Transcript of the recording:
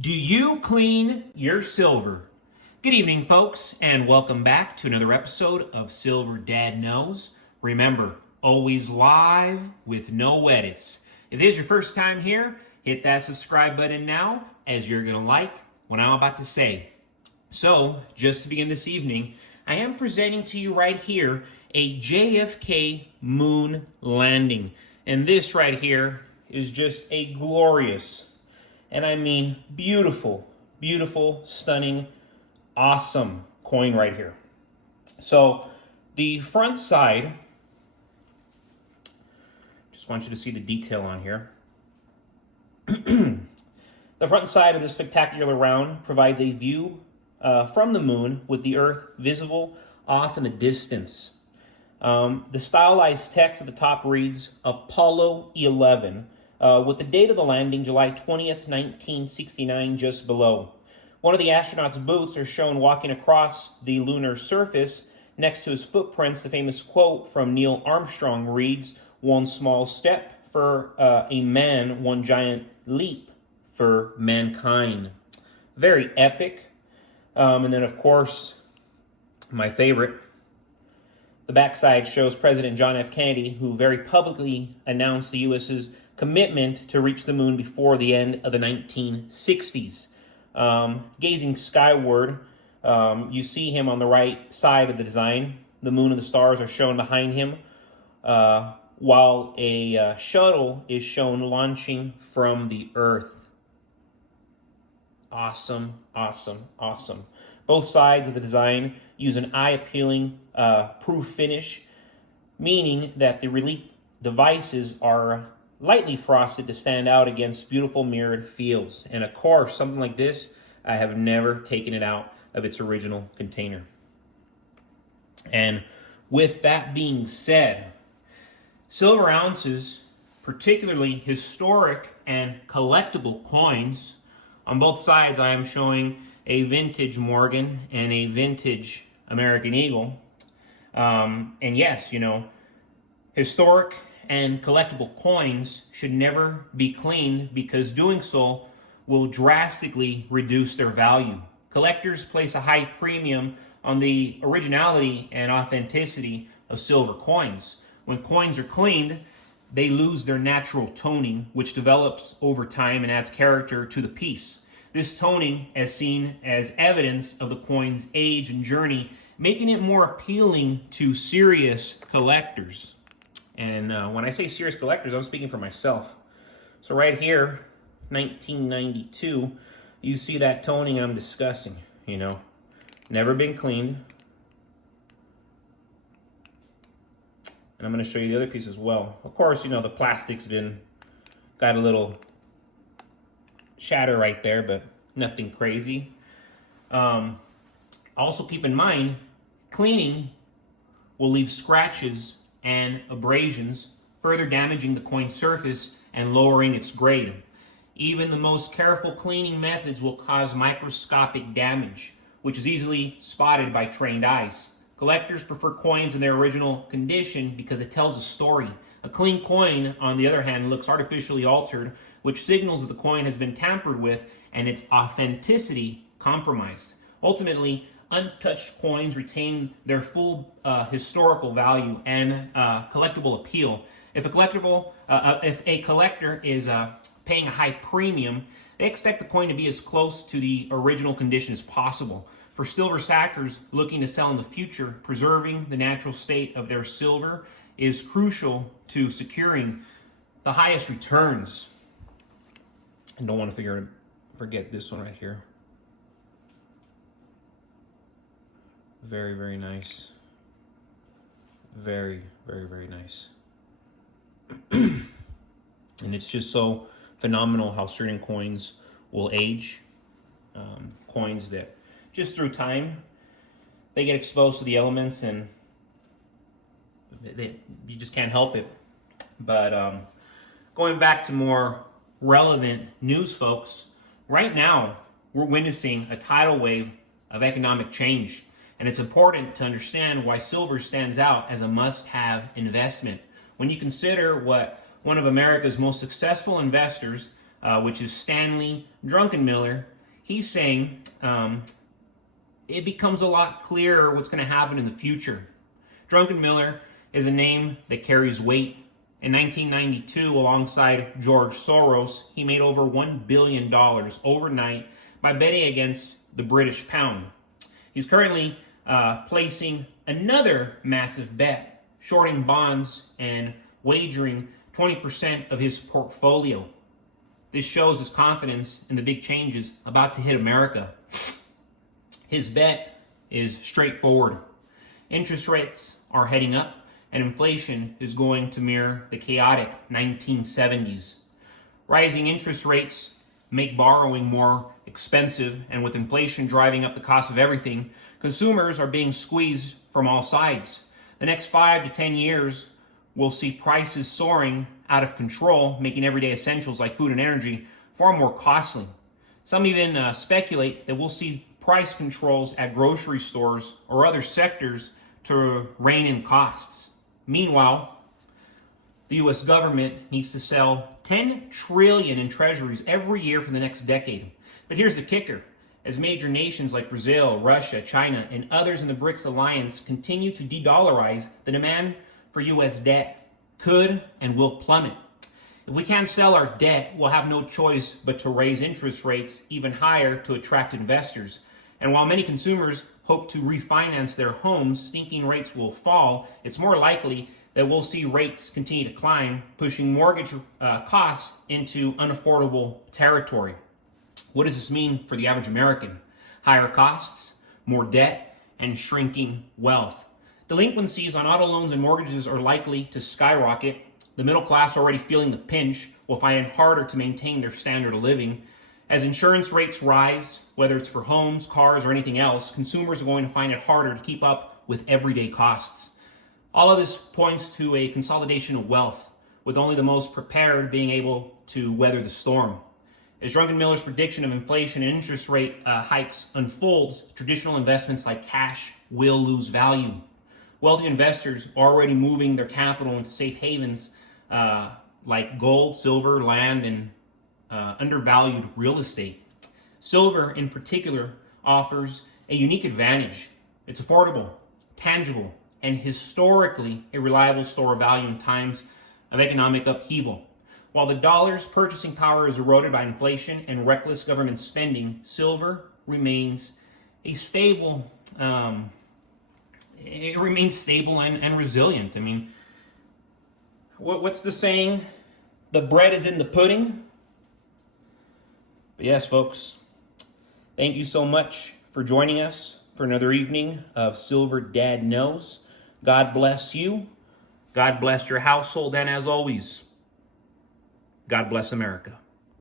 Do you clean your silver? Good evening, folks, and welcome back to another episode of Silver Dad Knows. Remember, always live with no edits. If this is your first time here, hit that subscribe button now, as you're going to like what I'm about to say. So, just to begin this evening, I am presenting to you right here a JFK moon landing. And this right here is just a glorious, and I mean beautiful, beautiful, stunning, awesome coin right here. So the front side, just want you to see the detail on here. The front side of this spectacular round provides a view from the moon with the Earth visible off in the distance. The stylized text at the top reads Apollo 11, with the date of the landing, July 20th, 1969, just below. One of the astronaut's boots are shown walking across the lunar surface. Next to his footprints, the famous quote from Neil Armstrong reads, "One small step for a man, one giant leap for mankind." Very epic. And then, of course, my favorite, the backside shows President John F. Kennedy, who very publicly announced the U.S.'s commitment to reach the moon before the end of the 1960s. Gazing skyward, you see him on the right side of the design. The moon and the stars are shown behind him, while a shuttle is shown launching from the Earth. Awesome, awesome, awesome. Both sides of the design use an eye-appealing proof finish, meaning that the relief devices are lightly frosted to stand out against beautiful mirrored fields. And of course, something like this, I have never taken it out of its original container. And with that being said, silver ounces, particularly historic and collectible coins, on both sides I am showing a vintage Morgan and a vintage American Eagle. And yes, historic and collectible coins should never be cleaned because doing so will drastically reduce their value. Collectors place a high premium on the originality and authenticity of silver coins. When coins are cleaned, they lose their natural toning, which develops over time and adds character to the piece. This toning is seen as evidence of the coin's age and journey, making it more appealing to serious collectors. And when I say serious collectors, I'm speaking for myself. So right here, 1992, you see that toning I'm discussing, Never been cleaned. And I'm going to show you the other piece as well. Of course, the plastic's got a little shatter right there, but nothing crazy. Also keep in mind, cleaning will leave scratches and abrasions, further damaging the coin's surface and lowering its grade. Even the most careful cleaning methods will cause microscopic damage, which is easily spotted by trained eyes. Collectors prefer coins in their original condition because it tells a story. A clean coin, on the other hand, looks artificially altered, which signals that the coin has been tampered with and its authenticity compromised. Ultimately, untouched coins retain their full historical value and collectible appeal. If a collector is paying a high premium, they expect the coin to be as close to the original condition as possible. For silver stackers looking to sell in the future, preserving the natural state of their silver is crucial to securing the highest returns. And don't want to forget this one right here. Very, very nice. Very, very, very nice. And it's just so phenomenal how certain coins will age. Coins that just through time, they get exposed to the elements and you just can't help it. But going back to more relevant news, folks, right now we're witnessing a tidal wave of economic change. And it's important to understand why silver stands out as a must-have investment. When you consider what one of America's most successful investors, which is Stanley Druckenmiller, he's saying it becomes a lot clearer what's going to happen in the future. Druckenmiller is a name that carries weight. In 1992, alongside George Soros, he made over $1 billion overnight by betting against the British pound. He's currently placing another massive bet, shorting bonds and wagering 20% of his portfolio. This shows his confidence in the big changes about to hit America. His bet is straightforward. Interest rates are heading up, and inflation is going to mirror the chaotic 1970s. Rising interest rates make borrowing more expensive, and with inflation driving up the cost of everything, consumers are being squeezed from all sides. The next 5 to 10 years will see prices soaring out of control, making everyday essentials like food and energy far more costly. Some even speculate that we'll see price controls at grocery stores or other sectors to rein in costs. Meanwhile, the U.S. government needs to sell $10 trillion in treasuries every year for the next decade. But here's the kicker. As major nations like Brazil, Russia, China, and others in the BRICS alliance continue to de-dollarize, the demand for U.S. debt could and will plummet. If we can't sell our debt, we'll have no choice but to raise interest rates even higher to attract investors. And while many consumers hope to refinance their homes, thinking rates will fall, it's more likely that we'll see rates continue to climb, pushing mortgage costs into unaffordable territory. What does this mean for the average American? Higher costs, more debt, and shrinking wealth. Delinquencies on auto loans and mortgages are likely to skyrocket. The middle class, already feeling the pinch, will find it harder to maintain their standard of living. As insurance rates rise, whether it's for homes, cars, or anything else, consumers are going to find it harder to keep up with everyday costs. All of this points to a consolidation of wealth, with only the most prepared being able to weather the storm. As Druckenmiller's prediction of inflation and interest rate hikes unfolds, traditional investments like cash will lose value. Wealthy investors are already moving their capital into safe havens like gold, silver, land, and undervalued real estate. Silver, in particular, offers a unique advantage. It's affordable, tangible, and historically a reliable store of value in times of economic upheaval. While the dollar's purchasing power is eroded by inflation and reckless government spending, silver remains stable and resilient. I mean, what's the saying? The bread is in the pudding. But yes, folks, thank you so much for joining us for another evening of Silver Dad Knows. God bless you. God bless your household. And as always, God bless America.